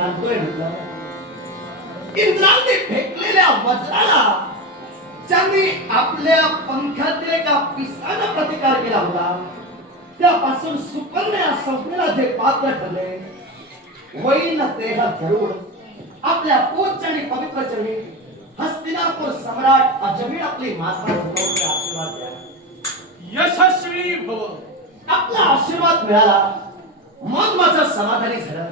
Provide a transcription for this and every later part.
जाणतोय म्हटलं. इंद्राने फेकलेल्या वज्राला ज्यांनी आपल्या पंखातील एका पिसाला प्रतिकार केला होता, त्यापासून सुकन्या संपलेला जे पात्र ठरले, वैन देह धरून आपल्या पोच आणि पवित्र चरणी हस्तिनापुर सम्राट अजमेर आपली माता झुकवून आशीर्वाद द्या. यशस्वी भव. आपला आशीर्वाद मिळाला, मन माझं समाधानी झालं.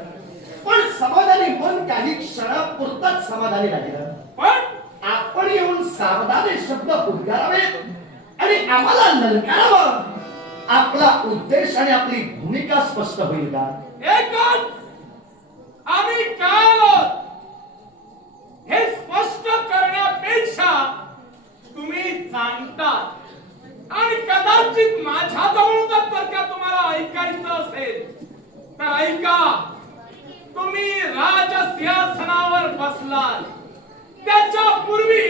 पण समाधानी मन काही क्षणापुरतच समाधानी राहिलं. पण आपण येऊन सावधाने शब्द उद्गारावेत आणि आम्हाला ललकारावं. आपला उद्देश आणि आपली भूमिका स्पष्ट होईल का? एकच आम्ही काय आलोत हे स्पष्ट करण्यापेक्षा तुम्ही जाणता आणि कदाचित माझ्याजवळूनच जर का तुम्हाला ऐकायचं असेल तर ऐका. तुम्ही राजसिंहासनावर बसलात, त्याच्या पूर्वी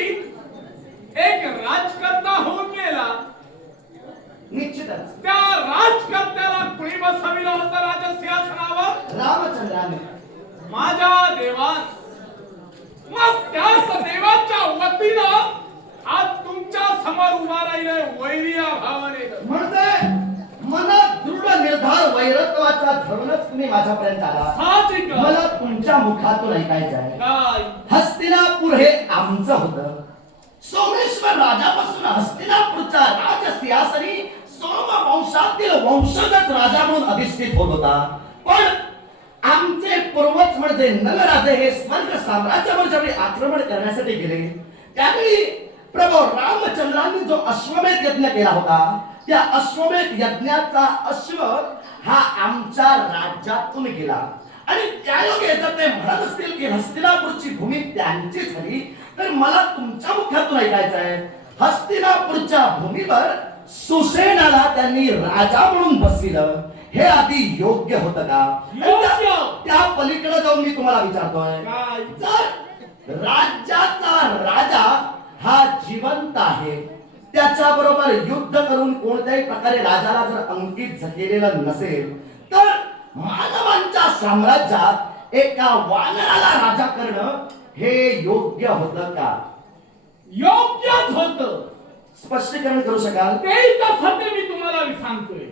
एक राजकर्ता होऊन गेला. निश्चितच त्या राजकर्त्याला कुणी बसविलं होतं राजसिंहासनावर? रामचंद्राने. माझ्या देवान. मग त्याच देवाच्या वतीनं आज तुमच्या समोर उभा राहिलाय वैरिया भावाने. म्हणजे मनात दृढ निर्धार वैरत्वाचा धरूनच तुम्ही माझ्यापर्यंत आला. साहजिक. मला तुमच्या मुखातून ऐकायचं आहे. काय? हस्तिनापूर हे आमचं होतं. सोमेश्वर राजापासून हस्तिनापूरच्या राजसिंहासनी सोम वंशातील वंशजच राजा म्हणून अधिष्ठित होत होता. पण आमचे पूर्वज म्हणजे नलराजे हे स्वर्ग साम्राज्यावर ज्यावेळी आक्रमण करण्यासाठी गेले, त्यावेळी प्रभू रामचंद्रांनी जो अश्वमेध यज्ञ केला होता, त्या अश्वमेध यज्ञाचा अश्व हा आमच्या राज्यातून गेला. आणि त्यायोगे जर ते म्हणत असतील की हस्तिनापूरची भूमी त्यांची झाली, तर मला तुमच्या मुखातून ऐकायचं आहे, हस्तिनापूरच्या भूमीवर सुसेनाला त्यांनी राजा म्हणून बसविलं, हे आधी योग्य होतं का? त्या पलीकडे जाऊन मी तुम्हाला विचारतोय, जर राज्याचा राजा हा जिवंत आहे, त्याच्या बरोबर युद्ध करून कोणत्याही प्रकारे राजाला जर अंकित केलेलं नसेल, तर मानवांच्या साम्राज्यात एका वानराला राजा करणं हे योग्य होतं का? योग्यच होतं. स्पष्टीकरण करू शकाल? ते कसं ते मी तुम्हाला सांगतोय.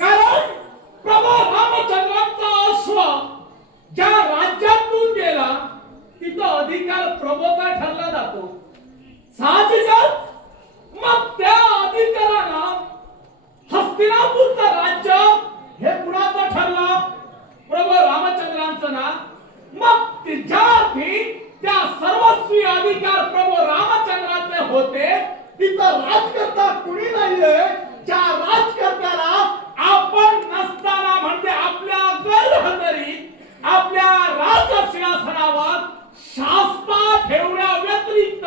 कारण प्रभू रामचंद्रांचा अश्व ज्या राज्यातून गेला तिथं अधिकार प्रभूचा ठरला जातो. साहजिकच मग त्या अधिकारानं हस्तिनापूरचं राज्य हे कुणाचं ठरलं? प्रभू रामचंद्रांचं ना. मग तिच्यावरती त्या सर्वस्वी अधिकार प्रभू रामचंद्राचे होते. तिथं राजकर्ता कुणी नाहीये. ज्या राजकर्त्याला आपण नसताना म्हणजे आपल्या गैरहजेरीत आपल्या राजसिंहासनावर शास्ता ठेवण्या व्यतिरिक्त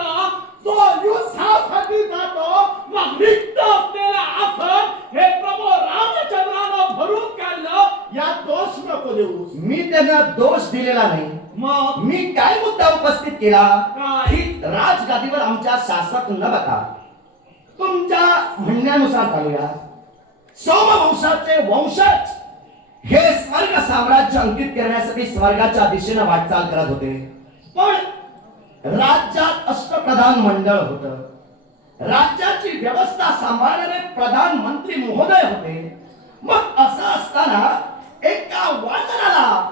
तो युद्धासाठी जातो, मग रिक्त असलेला आसन हे प्रभू रामचंद्रानं भरून काढलं. या दोष नको देऊ. मी त्यांना दोष दिलेला नाही. मग मी काय मुद्दा उपस्थित केला काय? की राजगादीवर आमच्या शासक न बघा तुमच्या म्हणण्यानुसार चालूया. सोमवंशाचे वंशज हे स्वर्ग साम्राज्य अंकित करण्यासाठी स्वर्गाच्या दिशेने वाटचाल करत होते. पण राज्यात अष्टप्रधान मंडळ होतं. राज्याची व्यवस्था सांभाळणारे प्रधानमंत्री महोदय होते. मग असं असताना एका वानराला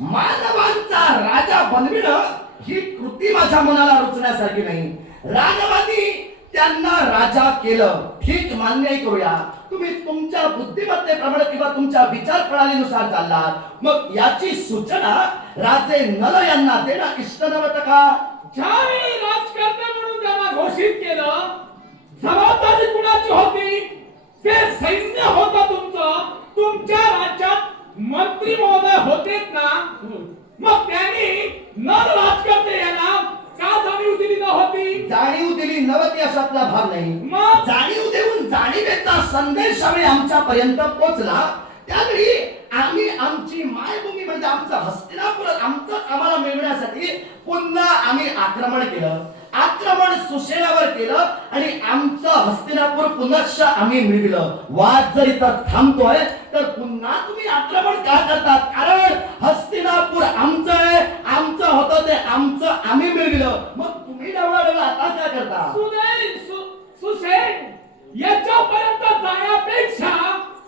मानवांचा राजा बनविणं ही कृती माझ्या मनाला रुचण्यासारखी नाही. राजवादी त्यांना राजा केलं, ठीक, मान्यही करूया. तुम्ही तुमच्या बुद्धिमत्तेप्रमाणे किंवा तुमच्या विचार प्रणालीनुसार चाललात. मग याची सूचना राजे नल यांना देणं इष्ट नव्हतं का? ज्यावेळी राजकर्ते म्हणून त्यांना घोषित केलं, जबाबदारी कुणाची होती? ते सैन्य होतं तुमचं. तुमच्या राज्यात मंत्री महोदय होतेच ना. मग त्यांनी नल राजकर्ते यांना का जाणीव दिली नव्हती? जाणीव दिली नव्हती अशातला भाग नाही. मग जाणीव देऊन जाणीवेचा संदेश आम्ही आमच्यापर्यंत पोहोचला. त्यावेळी आम्ही आमची मायभूमी म्हणजे आमचं हस्तिनापुर आमचंच आम्हाला मिळवण्यासाठी पुन्हा आम्ही आक्रमण केलं. आक्रमण सुसेनावर केलं आणि आमचं हस्तिनापूर पुनश्च आम्ही मिळविलं. वाद जर इथं थांबतोय तर पुन्हा तुम्ही आक्रमण का करतात? कारण हस्तिनापूर आमचं आहे, आमचं होतं ते आमचं आम्ही मिळविलं. मग तुम्ही डवळा आता का करता? सुसेन याच्यापर्यंत जाण्यापेक्षा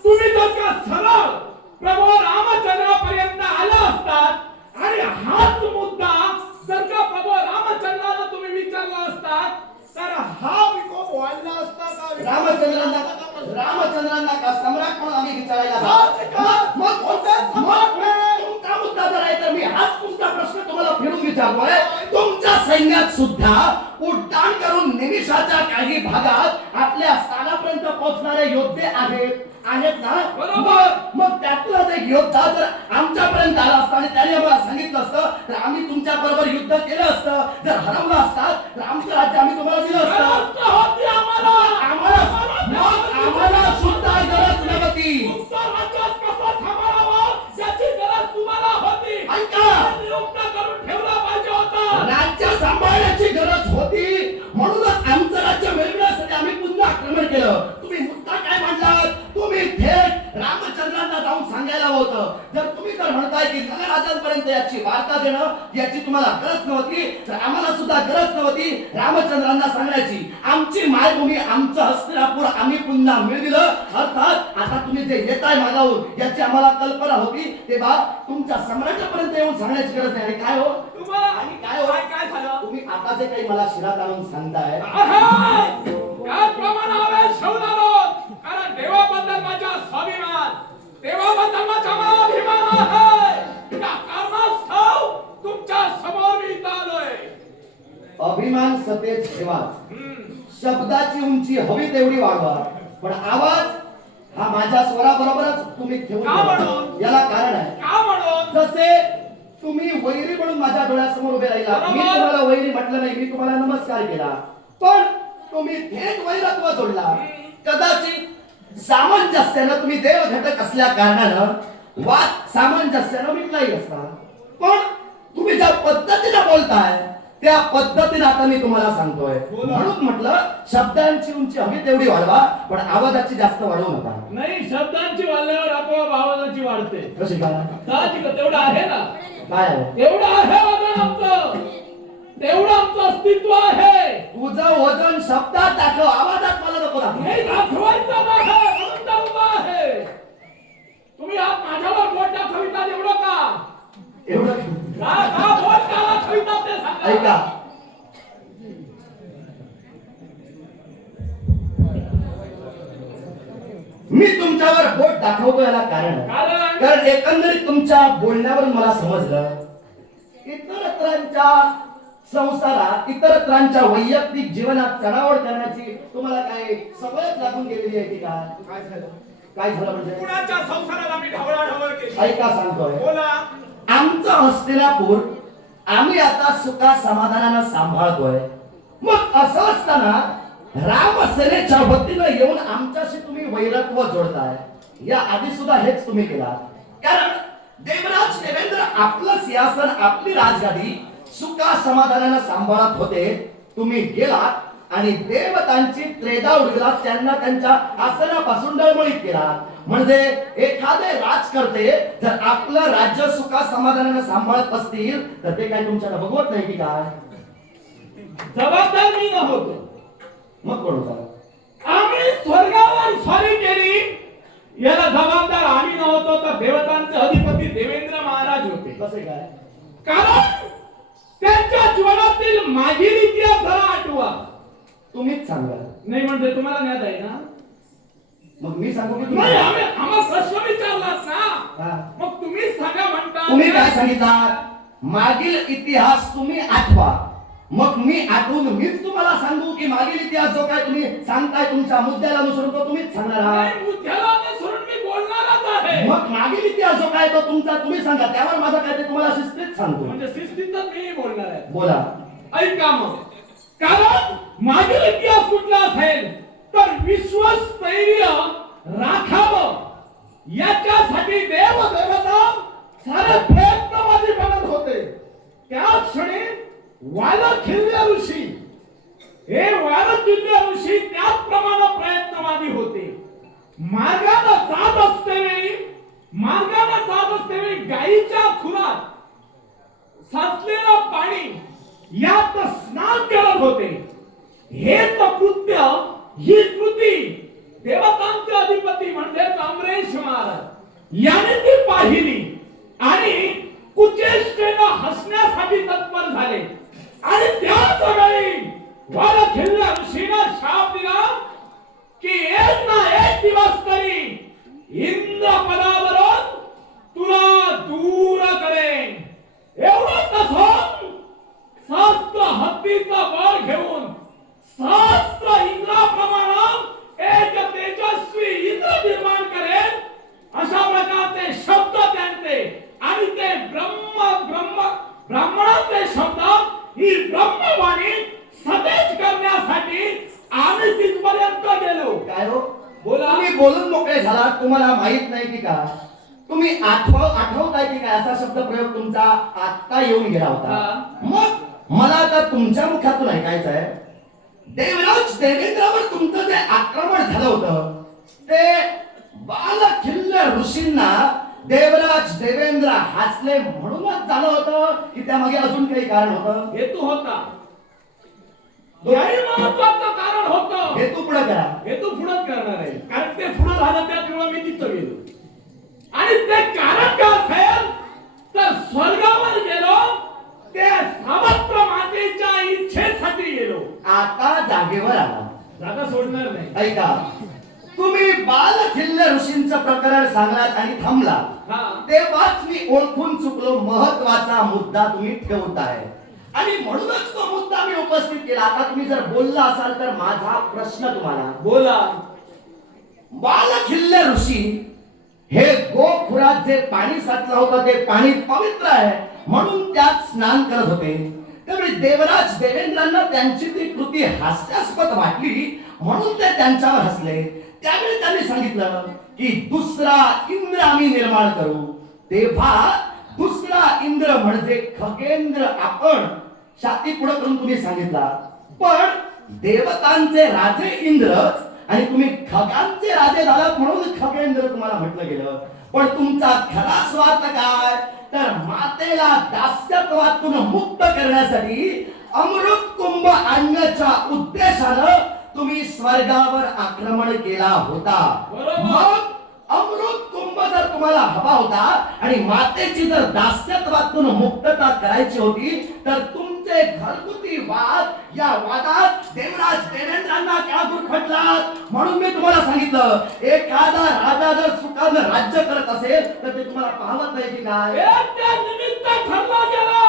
तुम्ही जर का सरळ प्रभू रामचंद्रापर्यंत आला असतात आणि हाच मुद्दा जर का प्रभू रामचंद्राला तुम्ही विचारला असतात तर हा विकोप वाढला असता का? रामचंद्रांना का सम्राट म्हणून आम्ही विचारायला तुमचा मुद्दा जर आहे तर मी हाच तुमचा प्रश्न तुम्हाला फिरून विचारतोय. तुमच्या सैन्यात सुद्धा उड्डाण करून निमिषाच्या काही भागात आपल्या स्थानापर्यंत पोहोचणारे योद्धे आहेत ना? बरोबर. मग त्यातलाच एक योद्धा जर आमच्यापर्यंत आला असता आणि त्याने आम्हाला सांगितलं असतं तर आम्ही तुमच्या बरोबर युद्ध केलं असतं. जर हरवलं असतात तर आमचं राज्य आम्ही तुम्हाला दिलं असतं. आम्हाला सुद्धा गरज नव्हती. तुमचा राज्य कसा सांभाळावा याची गरज तुम्हाला होती. ऐका, नियुक्त करून ठेवला पाहिजे होता. राज्य सांभाळण्याची गरज होती म्हणूनच आमचं राज्य मिळवण्यासाठी आम्ही पुन्हा आक्रमण केलं. तुम्ही मुद्दा काय मांडलात? तुम्ही थेट रामचंद्रांना जाऊन सांगायला होतं. जर तुम्ही तर म्हणताय की राजांपर्यंत याची वार्ता देणं याची तुम्हाला गरज नव्हती तर आम्हाला सुद्धा गरज नव्हती रामचंद्रांना सांगण्याची. आमची मायभूमी आमचं हस्तिनापूर आम्ही पुन्हा मिळविलं. अर्थात आता तुम्ही जे येताय मागावून याची आम्हाला कल्पना होती तेव्हा तुमच्या सम्राटापर्यंत येऊन सांगण्याची गरज नाही. आणि काय हो आणि काय हो काय झालं? तुम्ही आता जे काही मला शिरात आणून सांगताय त्याप्रमाणे आवेश ठेवून आलो. कारण देवाबद्दल माझा स्वाभिमान, देवाबद्दल माझा मला अभिमान आहे. त्या कारणास्तव तुमच्या समोर मी इथं आलोय. अभिमान सतेज ठेवाच, शब्दाची उंची हवी तेवढी वाढवा, पण आवाज हा माझ्या स्वराबरोबरच तुम्ही ठेवून का ठेवा. म्हणून? याला कारण आहे. का म्हणून? जसे तुम्ही वैरी म्हणून माझ्या डोळ्यासमोर उभे राहिला, मी बरोबर. तुम्हाला वैरी म्हटलं नाही, मी तुम्हाला नमस्कार केला, पण तुम्ही थेट वैरत्व जोडला. कदाचित सामंजस्यानं तुम्ही देव घटक असल्या कारणानं वाद सामंजस्यानं मिटलाही असता, पण तुम्ही ज्या पद्धतीने बोलताय त्या पद्धतीने आता मी तुम्हाला सांगतोय. म्हणून म्हटलं शब्दांची उंची हवी तेवढी वाढवा, पण आवाजाची जास्त वाढवू नका. नाही, शब्दांची वाढल्यावर आपोआप आवाजाची वाढते. कशी काय? साहजिक तेवढं आहे ना. काय आहे? तेवढं आहे वजन आमचं, तेवढं आमचं अस्तित्व आहे. तुझं वजन शब्दात दाखव, आवाजात मला नको दाखव. नाही दाखवायचं नाही, म्हणून तर उभा आहे. तुम्ही आज माझ्यावर बोट दाखविता एवढं का? एवढं का बोट का दाखविता ते सांगा. ऐका, मी तुमच्यावर बोट दाखवतो याला कारण आहे. कारण एकंदरीत तुमच्या बोलण्यावरून मला समजलं इतरत्रांच्या संसारात, इतरत्रांच्या वैयक्तिक जीवनात चढाओढ करण्याची तुम्हाला काय सवयच लागून गेलेली आहे की काय? काय झालं? काय झालं म्हणजे? कुणाच्या संसाराला मी ढवळाढवळ केली? ऐका सांगतोय, बोला. आमचं हस्तिनापूर आम्ही आता सुखा समाधानानं सांभाळतोय. मग असं असताना रामसेनेच्या वतीनं येऊन आमच्याशी तुम्ही वैरत्व जोडताय. या आधी सुद्धा हेच तुम्ही केला. कारण देवराज देवेंद्र आपलं सिंहासन, आपली राजगादी सुखा समाधानानं सांभाळत होते. तुम्ही गेलात आणि देवतांची त्रेधा उडविला, त्यांना त्यांच्या आसनापासून डळमळीत केला. म्हणजे एखादे राजकर्ते जर आपलं राज्य सुखा समाधानानं सांभाळत असतील तर ते काय तुमच्याला बघवत नाही की काय? जबाबदार मी नव्हतो. मग कोण होता? आम्ही स्वर्गावर स्वारी केली याला जबाबदार आम्ही नव्हतो, तर देवतांचे अधिपती देवेंद्र महाराज होते. कसे काय? कारण त्यांच्या जीवनातील मागील इतिहास जरा आठवा. तुम्हीच सांगा. नाही म्हणजे तुम्हाला ज्ञात आहे ना? मग मी सांगू की नाही, तुम्ही? आम्हाला प्रश्न विचारलात ना, हा. मग तुम्हीच सांगा म्हणता. तुम्ही काय सांगितलात? मागील इतिहास तुम्ही आठवा. मग मी आठवून मीच तुम्हाला सांगू की मागील इतिहास जो काय तुम्ही सांगताय तुमच्या मुद्द्याला अनुसरून तो तुम्हीच सांगणार आहात? नाही, मुद्द्याला अनुसरून मी बोलणारच आहे. मग मागील इतिहास जो काय तो तुमचा तुम्ही सांगा, त्यावर माझं काय ते तुम्हाला शिस्तीत सांगतो. म्हणजे शिस्तीतच मी बोलणार आहे. बोला. ऐका मग, कारण मागील इतिहास कुठला असेल तर विश्वस्थैर्य राखावं याच्यासाठी देव देवता सारे प्रयत्नवादी बनत होते. त्या क्षणी वालखिल्य ऋषी हे वारकिल्ले ऋषी त्याचप्रमाणे प्रयत्नवादी होते. मार्गाने जात असतेवेळी गायीच्या खुरात साचलेलं पाणी यात स्नान करत होते. हेच कृत्य, ही कृती देवतांचे अधिपती म्हणजे कामरेश महाराज याने ती पाहिली आणि कुचेष्टेनं हसण्यासाठी तत्पर झाले. आणि त्याच वेळी वारकिल्ले ऋषीनं शाप दिला की एक ना एक दिवस तरी इंद्र पदावरून तुला दूर करेन. एवढं नसून सहस्त्र हत्तीचा बळ घेऊन सहस्त्र इंद्राप्रमाणे एक तेजस्वी इंद्र निर्माण करेन. अशा प्रकारचे शब्द त्यांचे आणि ते ब्राह्मणाचे शब्द ही ब्रह्मवाणी सतेज करण्यासाठी आम्ही तिथपर्यंत गेलो. काय हो बोला. तुम्ही बोलून मोकळे झालात, तुम्हाला माहित नाही की का तुम्ही आठवताय की काय असा शब्द प्रयोग तुमचा आता येऊन गेला होता. मग मला आता तुमच्या मुखातून ऐकायचं आहे, देवराज देवेंद्रावर तुमचं जे आक्रमण झालं होतं ते बालखिल्य ऋषींना देवराज देवेंद्र हसले म्हणूनच झालं होतं की त्यामागे अजून काही कारण होतं? हेतू होता. याही महत्वाचं कारण होतं. हेतू पुढे करा. हेतू पुढेच करणार आहे, कारण ते पुढे झालं त्यामुळे मी तिथं गेलो. आणि ते कारण काय असेल तर स्वर्गावर गेलो, ते सावत्र मातेच्या इच्छेसाठी गेलो. आता जागेवर आला. जागा सोडणार नाही. ऐका, तुम्ही बालखिल्य ऋषींचं प्रकरण सांगलात आणि थांबला, हा. तेव्हाच मी ओळखून चुकलो. महत्वाचा मुद्दा तुम्ही ठेवताय आणि म्हणूनच तो मुद्दा मी उपस्थित केला. आता तुम्ही जर बोलला असाल तर माझा प्रश्न तुम्हाला. बोला. बालखिल्य ऋषी हे गोखुरात जे पाणी साठलं होतं ते पाणी पवित्र आहे म्हणून त्यात स्नान करत होते. त्यावेळी देवराज देवेंद्रांना त्यांची ती कृती हास्यास्पद वाटली म्हणून ते त्यांच्यावर हसले. त्यावेळी त्यांनी सांगितलं की दुसरा इंद्र आम्ही निर्माण करू. तेव्हा दुसरा इंद्र म्हणजे खगेंद्र आपण छाती पुढे करून तुम्ही सांगितला, पण देवतांचे राजे इंद्रच आणि तुम्ही खगांचे राजे झालात म्हणून खगेंद्र तुम्हाला म्हटलं गेलं. पण तुमचा खरा स्वार्थ काय तर मातेला दास्यत्वातून मुक्त करण्यासाठी अमृत कुंभ आणण्याच्या उद्देशानं तुम्ही स्वर्गावर आक्रमण केला होता. मग अमृत कुंभ जर तुम्हाला हवा होता आणि मातेची जर दास्यत्वातून मुक्तता करायची होती तर तुमचे घरगुती वाद, या वादात देवराज देवेंद्रांना का गुरफटलात? म्हणून मी तुम्हाला सांगितलं, एखादा राजा जर सुखानं राज्य करत असेल तर ते तुम्हाला पाहवत नाही की काय? त्या निमित्त ठरला गेला.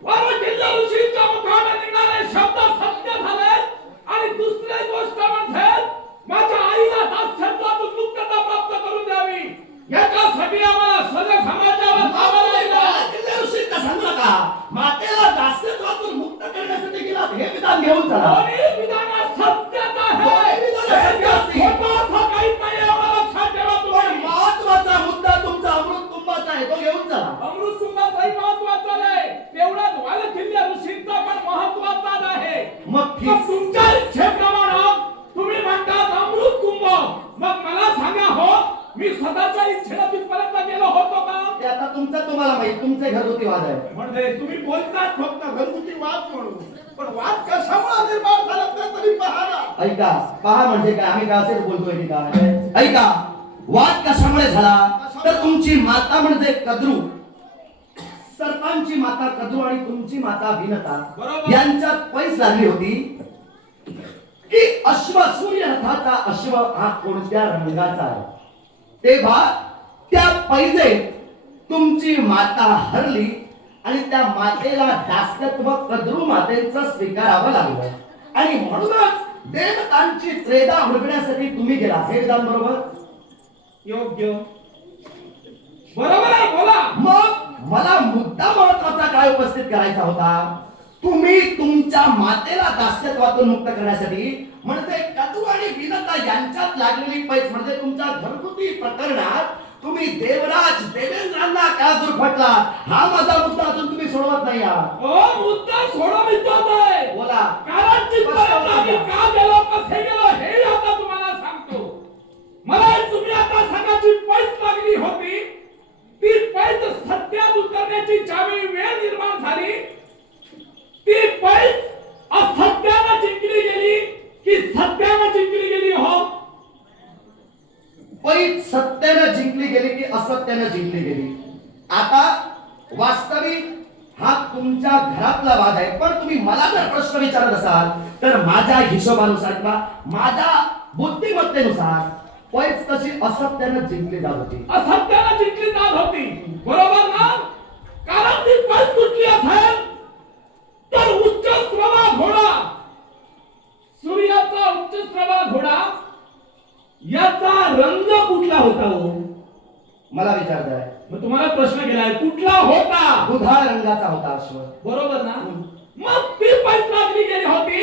वारकिल्ले ऋषींच्या मुखाने निघणारे शब्द सत्य झाले. आणि दुसरी गोष्ट म्हणजे माझ्या आईला दास्यत्वातून मुक्तता प्राप्त करून द्यावी याच्यासाठी आम्हाला सगळ्या समाजावर थांबावं लागलं. ऋषींना सांगू नका, मातेला दास्यत्वातून मुक्त करण्यासाठी गेलात हे विधान घेऊन चला. दोन्ही विधान सत्यच आहे. दोन्ही विधान सत्य असतील. खोटं असं काहीच नाही, एवढं लक्षात ठेवा पण तुम्ही. महत्वाचा मुद्दा तुमचा अमृत कुंभाचा आहे, तो घेऊन चला. अमृत कुंभाचाही महत्वाचा आहे, तेवढाच वारकिल्ले ऋषींचा पण महत्वाचा आहे. मग ठीक. पण तुमच्या इच्छेप्रमाणे तुम्ही म्हणतात अमृत कुंभ. मग मला सांगा, हो मी स्वतःच्या इच्छेला तिथपर्यंत गेलो होतो का? ते आता तुमचं तुम्हाला माहित, तुमचे घरगुती वाद आहे. म्हणजे तुम्ही बोलतात फक्त घरगुती वाद म्हणून, पण वाद कशामुळे निर्माण झाला ते तरी पहा ना. ऐका, पहा म्हणजे काय, आम्ही काय असेच बोलतोय की काय? ऐका, वाद कशामुळे झाला तर तुमची माता म्हणजे कद्रू, सर्पांची माता कद्रू आणि तुमची माता विनता बरोबर. यांच्यात पैस लागली होती की अश्व, सूर्य रथाचा अश्व हा कोणत्या रंगाचा आहे. तेव्हा त्या पैजे तुमची माता हरली आणि त्या मातेला दास्यत्व कद्रू मातेचं स्वीकारावं लागलं आणि म्हणूनच देवतांची त्रेधा हुडकण्यासाठी तुम्ही गेला. हे विधान बरोबर? योग्य. बरोबर आहे, बोला. मग मला मुद्दा महत्वाचा काय उपस्थित करायचा होता, तुम्ही तुमच्या मातेला दास्यत्वातून मुक्त करण्यासाठी म्हणजे कद्रू आणि विनता यांच्यात लागलेली पैस म्हणजे तुमच्या घरगुती प्रकरणात तुम्ही देवराज देवेंद्रांना का गुरफटला हा माझा मुद्दा अजून तुम्ही सोडवत नाही आहात. मुद्दा सोडवितोच आहे. बोला. कारण चिंतन आम्ही का गेलो कसे गेलो हे आता तुम्हाला सांगतो. मला तुम्ही आता सांगायची पैस लागली होती. ती पैस सत्यात उतरण्याची ज्यावेळी वेळ निर्माण झाली ती पैस असत्यानं जिंकली गेली की सत्यानं जिंकली गेली हो. पैज सत्यानं जिंकली गेली की असत्यानं जिंकली गेली. आता वास्तविक हा तुमच्या घरातला वाद आहे. पण तुम्ही मला जर प्रश्न विचारत असाल तर माझ्या हिशोबानुसार किंवा माझ्या बुद्धिमत्तेनुसार पैज तशी असत्यानं जिंकली जात होती. असत्यानं जिंकली जात होती. बरोबर ना. कारण ती पैस कुठली असेल तर उच्च श्रवा घोडा, सूर्याचा उच्च श्रवा घोडा याचा रंग कुठला होता हो. मला विचारताय. मग तुम्हाला प्रश्न केलाय कुठला होता. दुधाळ रंगाचा होता अश्व. बरोबर ना. मग ती पैस लागली गेली होती.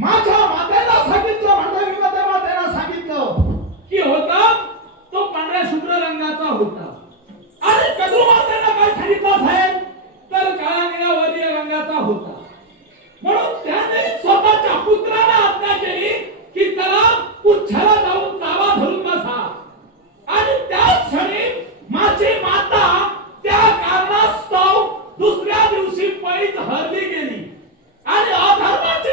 माझ्या मातेला सांगितलं माझ्या मातेला सांगितलं की होता तो पांढऱ्या शुभ्र रंगाचा होता. आणि कदू मातेला काय सांगितलं साहेब तर काळा निळा वर्णीय रंगाचा होता. म्हणून त्याने स्वतःच्या पुत्राला आज्ञा केली की चला पुच्छाला जाऊन चावा धरून बसा. आणि त्या क्षणी माझी माता त्या कारणास्तव दुसऱ्या दिवशी पैज हरली गेली. आणि अधर्माची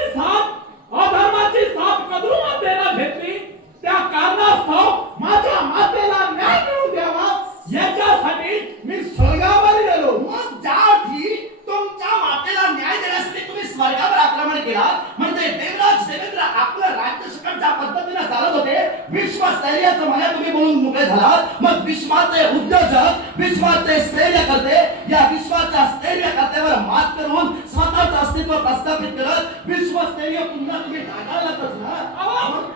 साथ कदरू मातेला घेतली. त्या कारणास्तव माझ्या मातेला न्याय मिळू द्यावा याच्यासाठी मी स्वर्गावर गेलो. मग ज्या अर्थी तुमच्या मातेला न्याय देण्यासाठी तुम्ही स्वर्गावर आक्रमण केला म्हणजे देवराज देवेंद्र आपलं राज्यसकट ज्या पद्धतीने चालत होते विश्वस्थैर्याचं मला तुम्ही बोलून मोकळे झालात. मग विश्वाचे उद्योजक विश्वाचे स्थैर्यकर्ते या विश्वाच्या स्थैर्यकर्त्यावर मात करून स्वतःचं अस्तित्व प्रस्थापित करत विश्वस्थैर्य पुन्हा तुम्ही टाळायलाच ना.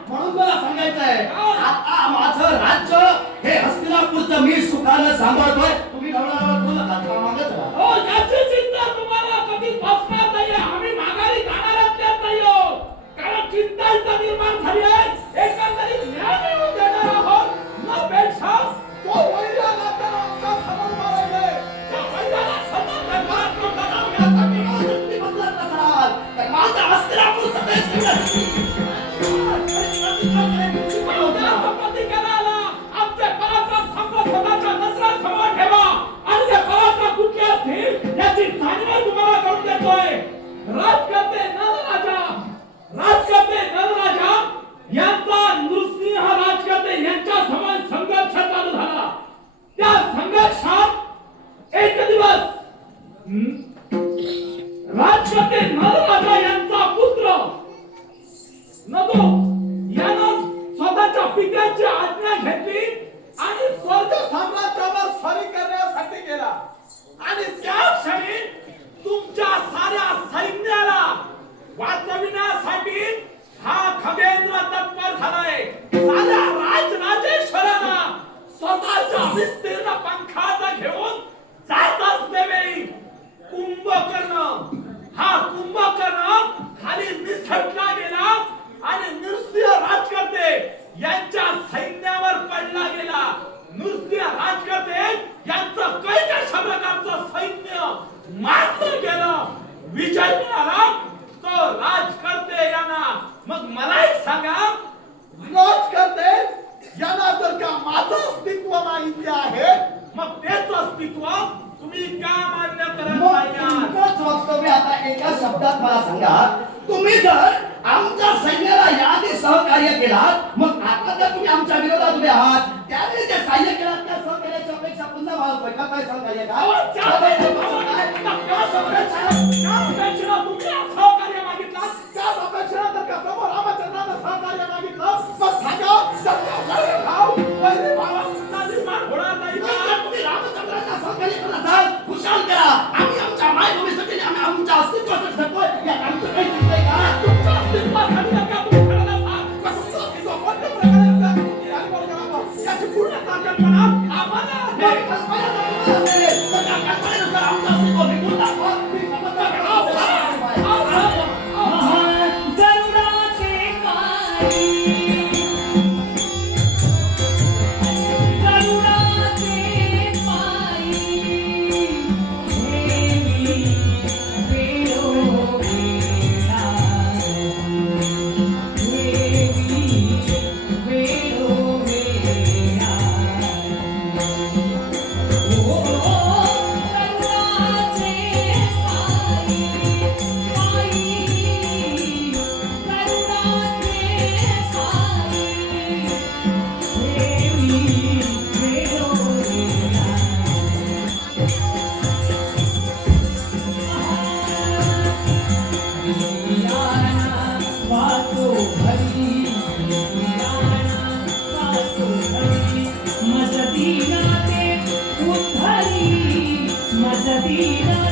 म्हणून मला सांगायचं आहे आता माझं राज्य हे हस्तिनापूरचं मी सुखानं सांभाळतोय. तुम्ही मागच राहा. हो याची चिंता तुम्हाला कधी बसणार नाही. आम्ही माघारी जाणारच नाही हो. कारण चिंता इथं निर्माण झाली आहे. एकंदरीत न्याय मिळवून देणार आहोत न पेक्षा तो वैरा नात्याला आमच्या समोर मारायले त्या वैराला समोर धरणार करण्यासाठी तुम्ही बदलत नसाल तर माझं हस्तिनापूर सदैव आमचे पराक्रम स्वतःच्या नजरासमोर ठेवा. आणि ते पराक्रम कुठले असतील याची जाणीव तुम्हाला करून देतोय. राजकर्ते नरराजा यांचा नृसिंह राजकर्ते यांच्या समोर संघर्ष चालू झाला. त्या संघर्षात एक दिवस राजकर्ते नरराजा यांचा पुत्र नदो यानं स्वतःच्या पित्याची आज्ञा घेतली आणि स्वर्ग साम्राज्यावर स्वारी करण्यासाठी गेला. आणि त्या क्षणी तुमच्या साऱ्या सैन्याला वाचविण्यासाठी हा खगेंद्र तत्पर झालाय. साऱ्या राजराजेश्वरांना स्वतःच्या विस्तीर्ण पंखात घेऊन जात असतेवेळी कुंभकर्ण खाली निसटला गेला आणि नृसिंह राजकर्ते यांच्या सैन्यावर पडला गेला. नृसिंह राजकर्ते यांचं कैकश प्रकारचं सैन्य मारलं गेलं. विजय मिळाला तो राजकर्ते यांना. मग मला एक सांगा राजकर्ते यांना जर का माझं अस्तित्व माहिती आहे मग तेच अस्तित्व तुम्ही का मान्य करत नाही. वक्तव्य आता एका शब्दात मला सांगा. तुम्ही जर आमच्या सैन्याला याआधी सहकार्य केलात मग आता जर तुम्ही आमच्या विरोधात उभे आहात त्यावेळी जे सहाय्य केलात त्या सहकार्याची अपेक्षा पुन्हा मागतोय का. काय सहकार्य सहकार्य मागितला त्याच अपेक्षा जर का प्रभू रामचंद्रानं सहकार्य मागितलं मग सांगा होणार नाही. तुम्ही रामचंद्रांना सहकार्य करत असाल खुशाल करा. आम्ही आमच्या मायभूमीसाठी आम्ही आमच्या अस्तित्वासाठी झटतोय यात आमचं काही चिंता का. तुमच्या अस्तित्वासाठी जर का तुम्ही करत असाल तर तुमचं अस्तित्व कोणत्या प्रकारे याची पूर्ण ताकदपणा आम्हाला गरुडाचे पाय वीरा